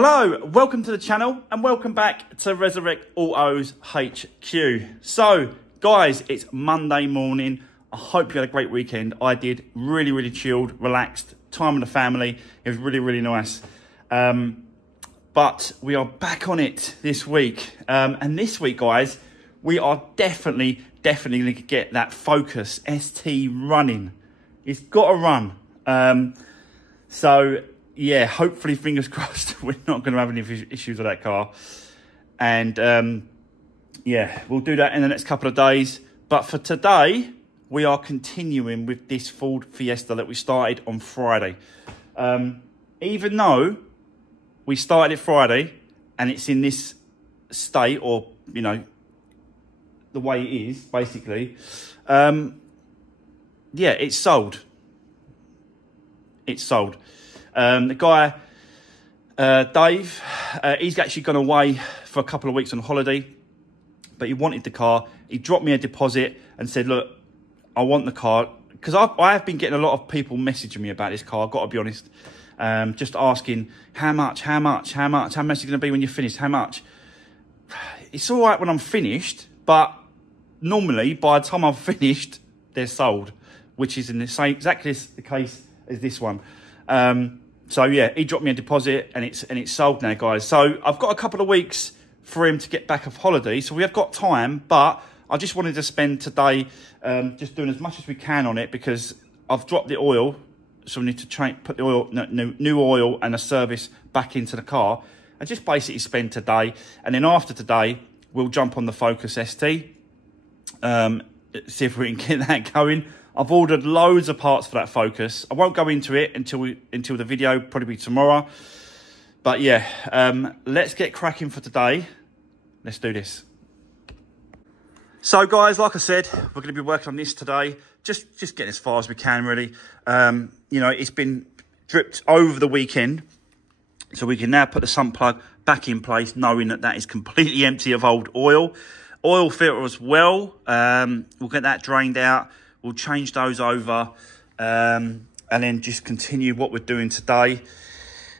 Hello, welcome to the channel and welcome back to Resurwreck Autos HQ. So guys, it's Monday morning. I hope you had a great weekend. I did. Really chilled, relaxed, time with the family. It was really nice. But we are back on it this week. And this week, guys, we are definitely going to get that Focus ST running. It's got to run. So yeah, hopefully, fingers crossed, we're not going to have any issues with that car. And yeah, we'll do that in the next couple of days. But for today, we are continuing with this Ford Fiesta that we started on Friday. Even though we started it Friday and it's in this state, or, you know, the way it is, basically, yeah, it's sold. It's sold. The guy, Dave, he's actually gone away for a couple of weeks on holiday, but he wanted the car. He dropped me a deposit and said, look, I want the car. Because I have been getting a lot of people messaging me about this car, I've got to be honest. Just asking, how much is it going to be when you're finished? How much? It's all right when I'm finished, but normally by the time I'm finished, they're sold, which is in the same, exactly the case as this one. So yeah, he dropped me a deposit and it's sold now, guys. So I've got a couple of weeks for him to get back off holiday. So we have got time, but I just wanted to spend today just doing as much as we can on it, because I've dropped the oil. So we need to put the oil, new oil and a service back into the car, and just basically spend today. And then after today, we'll jump on the Focus ST, see if we can get that going. I've ordered loads of parts for that Focus. I won't go into it until the video, probably be tomorrow. But yeah, let's get cracking for today. Let's do this. So guys, like I said, we're going to be working on this today. Just getting as far as we can, really. You know, it's been dripped over the weekend, so we can now put the sump plug back in place, knowing that that is completely empty of old oil. Oil filter as well. We'll get that drained out. We'll change those over, and then just continue what we're doing today.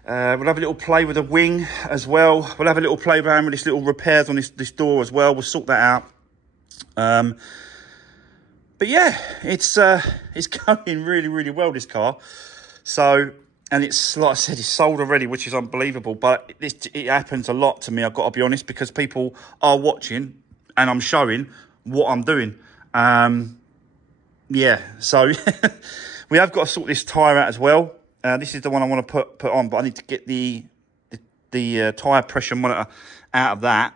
We'll have a little play with the wing as well. We'll have a little play around with this little repairs on this door as well. We'll sort that out. But yeah, it's going really well, this car. So, and it's, like I said, it's sold already, which is unbelievable. But it happens a lot to me, I've got to be honest, because people are watching and I'm showing what I'm doing. Yeah, so we have got to sort this tyre out as well. This is the one I want to put on, but I need to get the tyre pressure monitor out of that,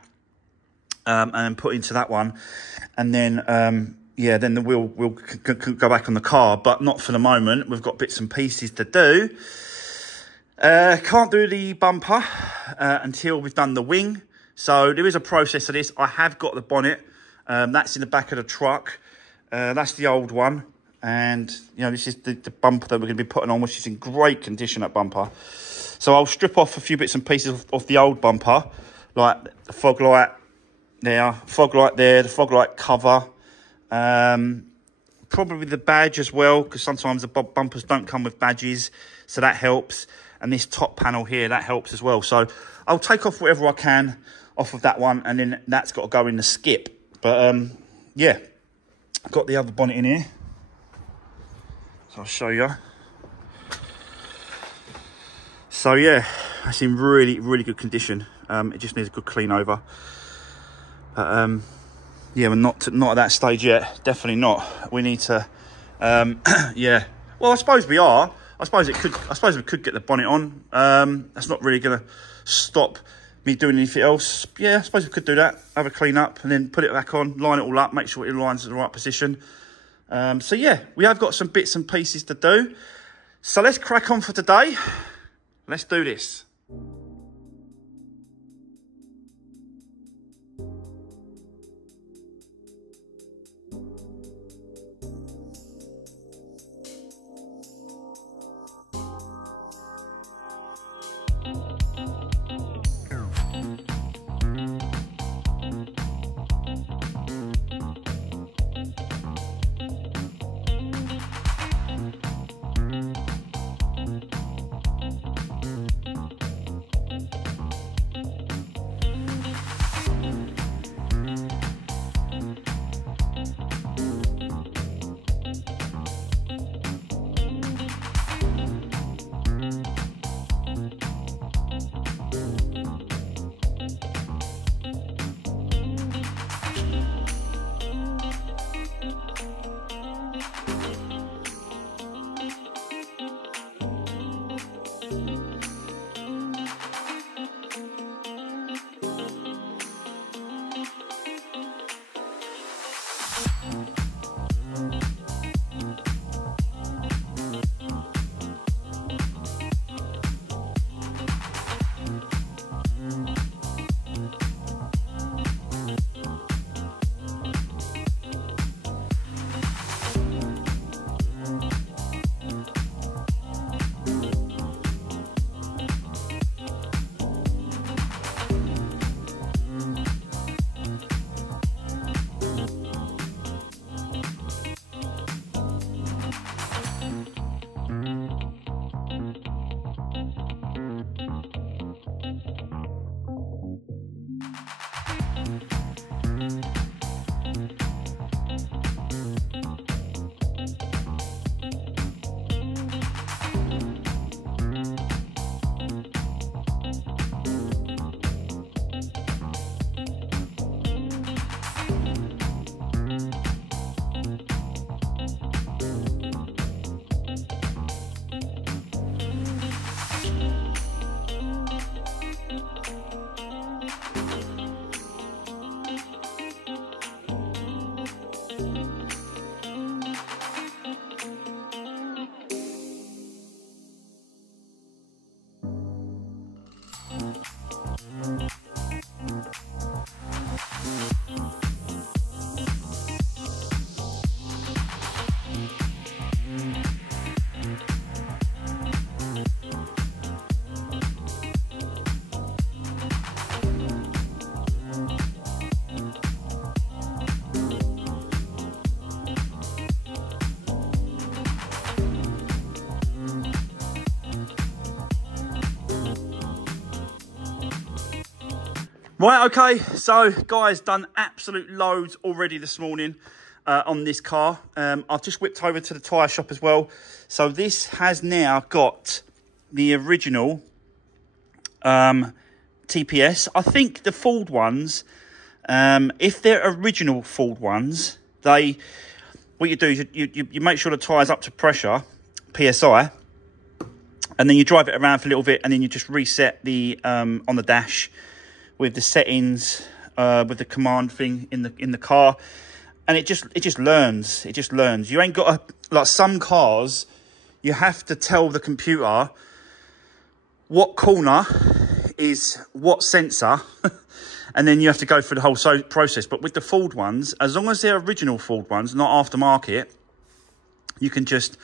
and then put into that one. And then, yeah, then the wheel will go back on the car, but not for the moment. We've got bits and pieces to do. Can't do the bumper until we've done the wing. So there is a process to this. I have got the bonnet. That's in the back of the truck. That's the old one, and you know, this is the bumper that we're going to be putting on, which is in great condition, that bumper. So I'll strip off a few bits and pieces of the old bumper, like the fog light there, the fog light cover, probably the badge as well, because sometimes the bumpers don't come with badges, so that helps. And this top panel here, that helps as well. So I'll take off whatever I can off of that one, and then that's got to go in the skip. But yeah. I've got the other bonnet in here, so I'll show you. So yeah, that's in really good condition. It just needs a good clean over. But yeah, we're not at that stage yet. Definitely not. We need to. Yeah. Well, I suppose we are. I suppose we could get the bonnet on. That's not really going to stop me doing anything else. Yeah, I suppose we could do that. Have a clean up and then put it back on, line it all up, make sure it aligns in the right position. So yeah, we have got some bits and pieces to do. So let's crack on for today. Let's do this. Right, okay, so guys, done absolute loads already this morning on this car. I've just whipped over to the tyre shop as well. So this has now got the original TPS. I think the Ford ones, if they're original Ford ones, what you do is you make sure the tyre's up to pressure, PSI, and then you drive it around for a little bit, and then you just reset the on the dash with the settings, with the command thing in the car, and it just learns. It just learns. You ain't got like some cars, you have to tell the computer what corner is what sensor, and then you have to go through the whole process. But with the Ford ones, as long as they're original Ford ones, not aftermarket, you can just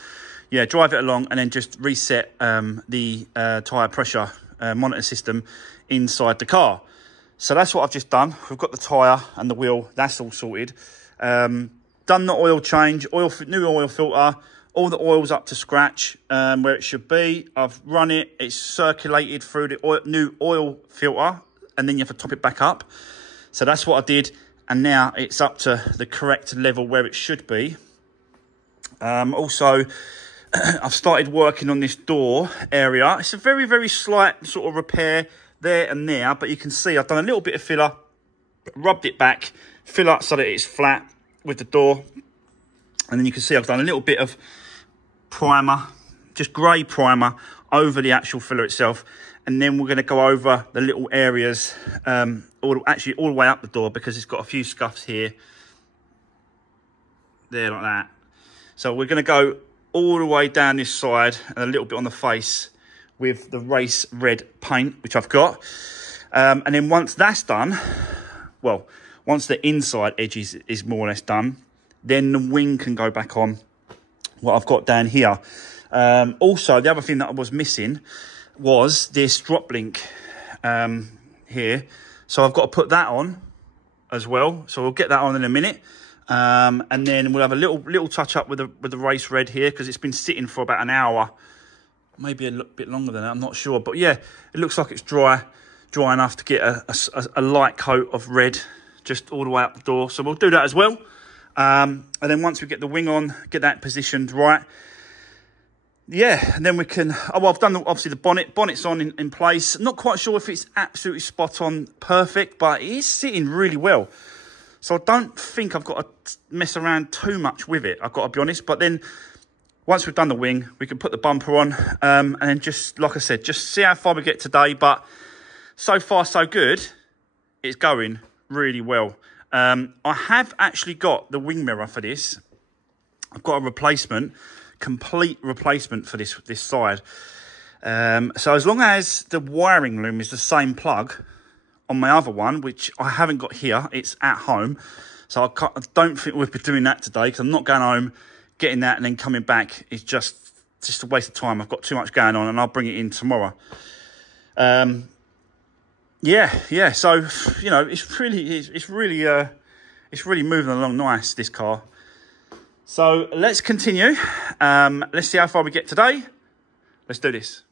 drive it along and then just reset the tyre pressure monitor system inside the car. So that's what I've just done. We've got the tyre and the wheel, that's all sorted. Done the oil change, new oil filter, all the oil's up to scratch where it should be. I've run it, it's circulated through the new oil filter, and then you have to top it back up. So that's what I did, and now it's up to the correct level where it should be. Also, I've started working on this door area. It's a very, very slight sort of repair there and there, but you can see I've done a little bit of filler, rubbed it back, fill up so that it's flat with the door, and then you can see I've done a little bit of primer, just grey primer over the actual filler itself, and then we're going to go over the little areas, actually all the way up the door, because it's got a few scuffs here, there, like that. So we're going to go all the way down this side and a little bit on the face with the race red paint, which I've got. And then once that's done, well, once the inside edge is more or less done, then the wing can go back on, what I've got down here. Also, the other thing that I was missing was this drop link here. So I've got to put that on as well. So we'll get that on in a minute. And then we'll have a little touch up with the race red here, because it's been sitting for about an hour, maybe a bit longer than that, I'm not sure. But yeah, it looks like it's dry enough to get a light coat of red just all the way up the door. So we'll do that as well. And then once we get the wing on, get that positioned right, yeah, and then we can, oh, well, I've done obviously the bonnet's on in place. Not quite sure if it's absolutely spot on perfect, but it is sitting really well. So I don't think I've got to mess around too much with it, I've got to be honest. But then once we've done the wing, we can put the bumper on, and then just, like I said, just see how far we get today. But so far, so good. It's going really well. I have actually got the wing mirror for this. I've got a replacement, complete replacement for this side. So as long as the wiring loom is the same plug on my other one, which I haven't got here, it's at home. So I don't think we'll be doing that today, because I'm not going home, getting that and then coming back is just a waste of time. I've got too much going on, and I'll bring it in tomorrow. Yeah. So, you know, it's really moving along nice, this car. So let's continue. Let's see how far we get today. Let's do this.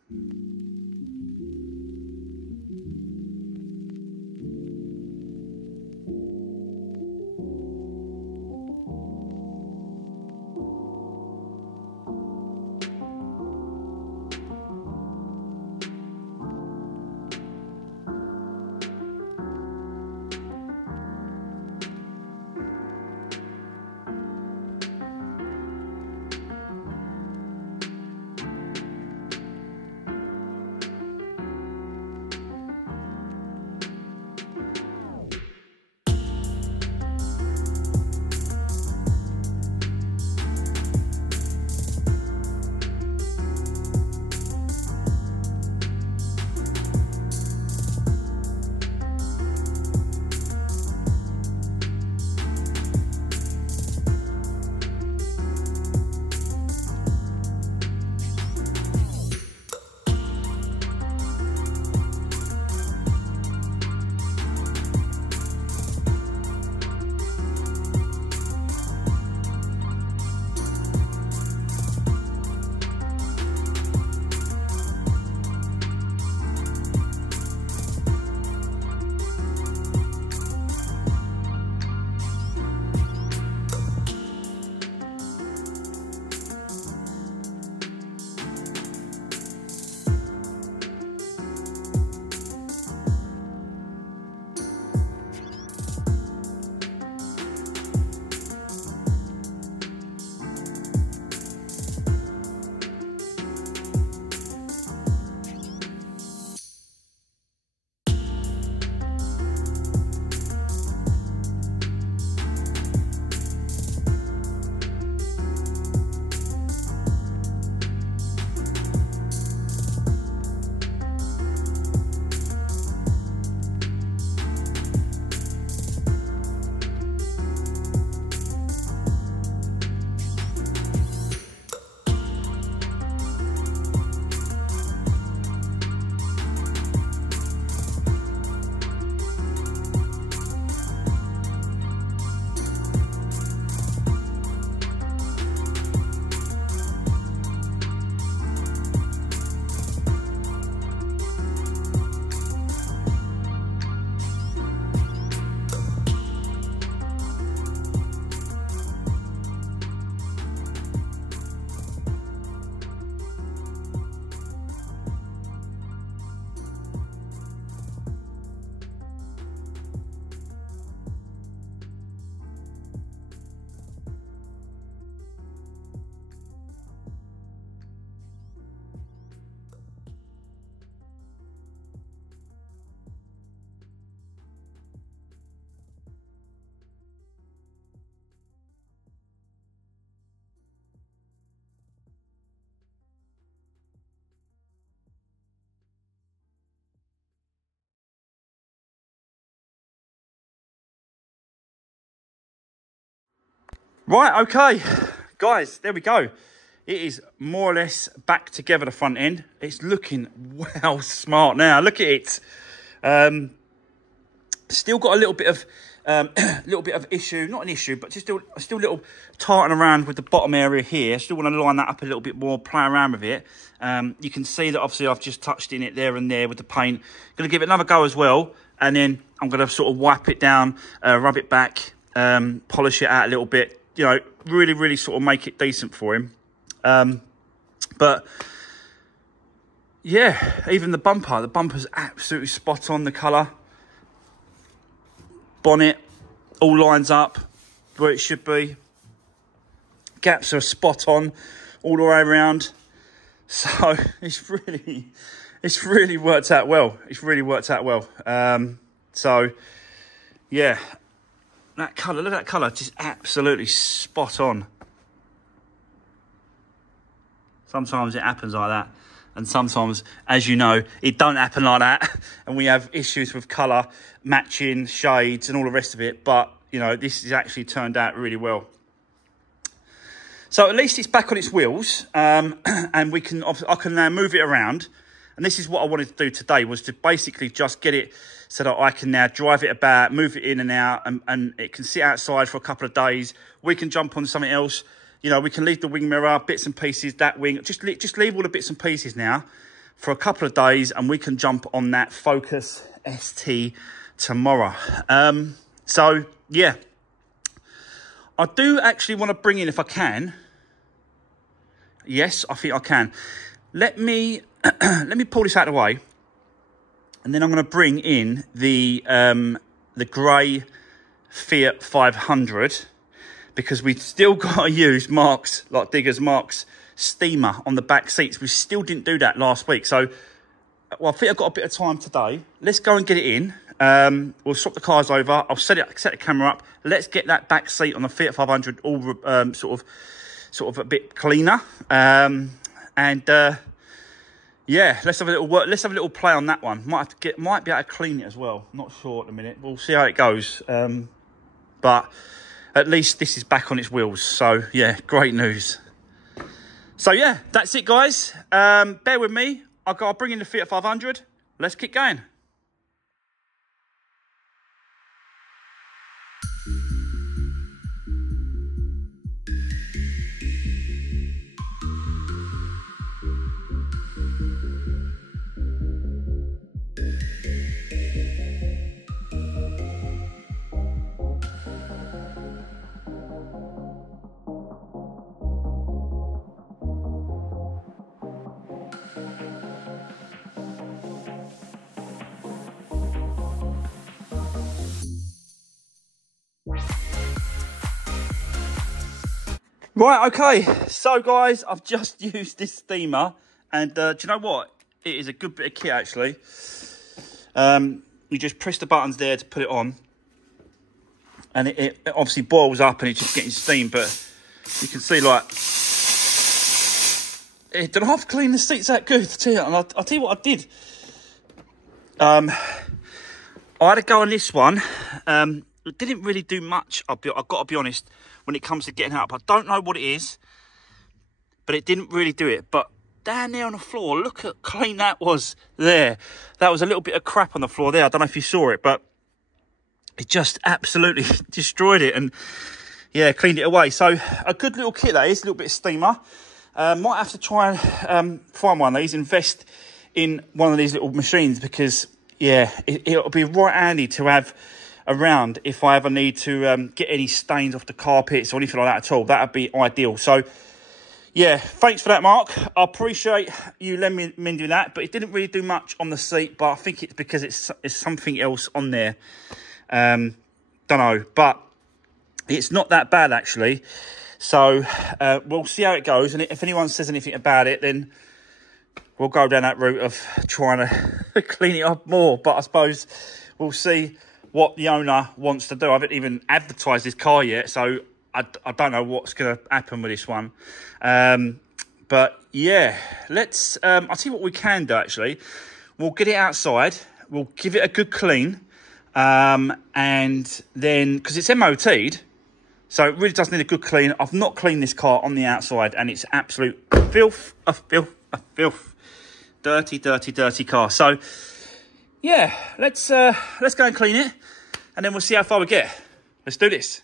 Right, okay, guys, there we go. It is more or less back together, the front end. It's looking well smart now. Look at it. Still got a little bit of issue, not an issue, but just still a little tarting around with the bottom area here. Still want to line that up a little bit more, play around with it. You can see that obviously I've just touched in it there and there with the paint. Going to give it another go as well, and then I'm going to sort of wipe it down, rub it back, polish it out a little bit. You know, really sort of make it decent for him. But yeah, even the bumper's absolutely spot on, the colour. Bonnet all lines up where it should be. Gaps are spot on all the way around. So it's really worked out well. It's really worked out well. So yeah, that colour, look at that colour, just absolutely spot on. Sometimes it happens like that, and sometimes, as you know, it don't happen like that, and we have issues with colour, matching, shades, and all the rest of it. But, you know, this has actually turned out really well. So at least it's back on its wheels, and I can now move it around. And this is what I wanted to do today, was to basically just get it so that I can now drive it about, move it in and out, and it can sit outside for a couple of days. We can jump on something else. You know, we can leave the wing mirror, bits and pieces, that wing. Just leave all the bits and pieces now for a couple of days, and we can jump on that Focus ST tomorrow. So, yeah. I do actually want to bring in, if I can. Yes, I think I can. Let me pull this out of the way, and then I'm going to bring in the grey Fiat 500, because we've still got to use Mark's steamer on the back seats. We still didn't do that last week. So, well, I think I've got a bit of time today. Let's go and get it in. We'll swap the cars over. I'll set the camera up. Let's get that back seat on the Fiat 500 all sort of a bit cleaner. Yeah, let's have a little work. Let's have a little play on that one. Might be able to clean it as well. Not sure at the minute. We'll see how it goes. But at least this is back on its wheels. So yeah, great news. So yeah, that's it, guys. Bear with me. I'll bring in the Fiat 500. Let's keep going. Right, okay, so guys, I've just used this steamer, and do you know what? It is a good bit of kit, actually. You just press the buttons there to put it on, and it obviously boils up and it's just getting steam, but you can see, like, it didn't have to clean the seats that good, to tell you, and I'll tell you what I did. I had to go on this one. It didn't really do much, I've got to be honest, when it comes to getting up. I don't know what it is, but it didn't really do it. But down there on the floor, look how clean that was there. That was a little bit of crap on the floor there. I don't know if you saw it, but it just absolutely destroyed it and, yeah, cleaned it away. So a good little kit that is, a little bit of steamer. Might have to try and find one of these, invest in one of these little machines, because, yeah, it'll be right handy to have around if I ever need to get any stains off the carpets or anything like that at all. That would be ideal. So yeah, thanks for that, Mark. I appreciate you letting me do that, but it didn't really do much on the seat, but I think it's because it's something else on there. Don't know, but it's not that bad, actually. So we'll see how it goes, and if anyone says anything about it, then we'll go down that route of trying to clean it up more. But I suppose we'll see what the owner wants to do. I haven't even advertised this car yet, so I don't know what's going to happen with this one. But yeah, let's, I'll tell you what we can do, actually. We'll get it outside. We'll give it a good clean. And then, because it's MOT'd, So it really does need a good clean. I've not cleaned this car on the outside, and it's absolute filth, a filth. Dirty, dirty, dirty car. So, yeah, let's go and clean it, and then we'll see how far we get. Let's do this.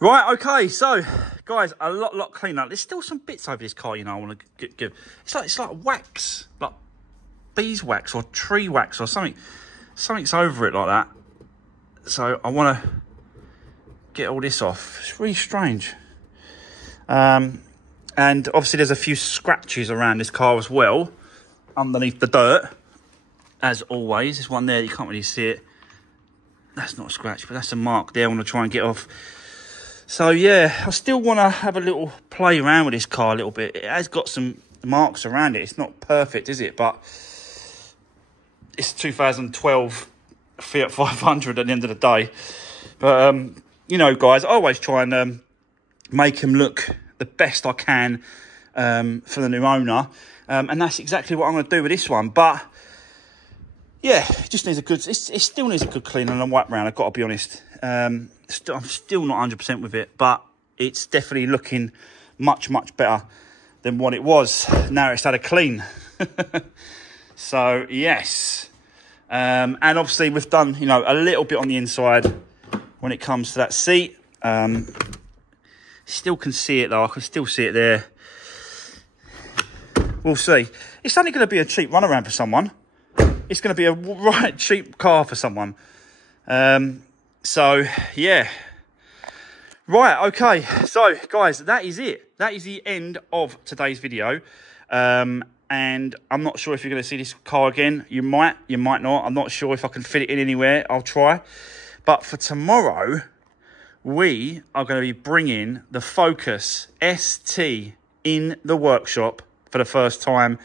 Right, okay, so guys, a lot cleaner. There's still some bits over this car, you know, I want to give. It's like wax, like beeswax or tree wax or something. Something's over it like that. So I want to get all this off. It's really strange. And obviously there's a few scratches around this car as well, underneath the dirt, as always. There's one there, you can't really see it. That's not a scratch, but that's a mark there I want to try and get off. So, yeah, I still want to have a little play around with this car a little bit. It has got some marks around it. It's not perfect, is it? But it's 2012 Fiat 500 at the end of the day. But, you know, guys, I always try and make them look the best I can for the new owner. And that's exactly what I'm going to do with this one. But, yeah, it just needs a good... It still needs a good clean and a wipe round, I've got to be honest. I'm still not 100% with it, but it's definitely looking much better than what it was. Now it's had a clean. So, yes. And obviously we've done, you know, a little bit on the inside when it comes to that seat. Still can see it though. I can still see it there. We'll see. It's only going to be a cheap runaround for someone. It's going to be a right cheap car for someone. So, yeah. Right, okay. So, guys, that is it. That is the end of today's video. And I'm not sure if you're going to see this car again. You might not. I'm not sure if I can fit it in anywhere. I'll try. But for tomorrow, we are going to be bringing the Focus ST in the workshop for the first time.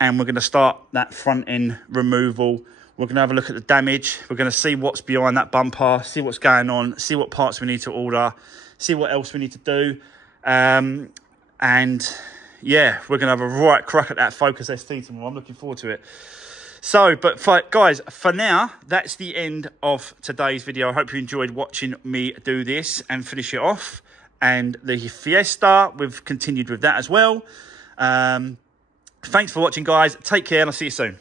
And we're going to start that front end removal. We're going to have a look at the damage. We're going to see what's behind that bumper, see what's going on, see what parts we need to order, see what else we need to do. And yeah, we're going to have a right crack at that Focus ST tomorrow. I'm looking forward to it. So, but guys, for now, that's the end of today's video. I hope you enjoyed watching me do this and finish it off. And the Fiesta, we've continued with that as well. Thanks for watching, guys. Take care, and I'll see you soon.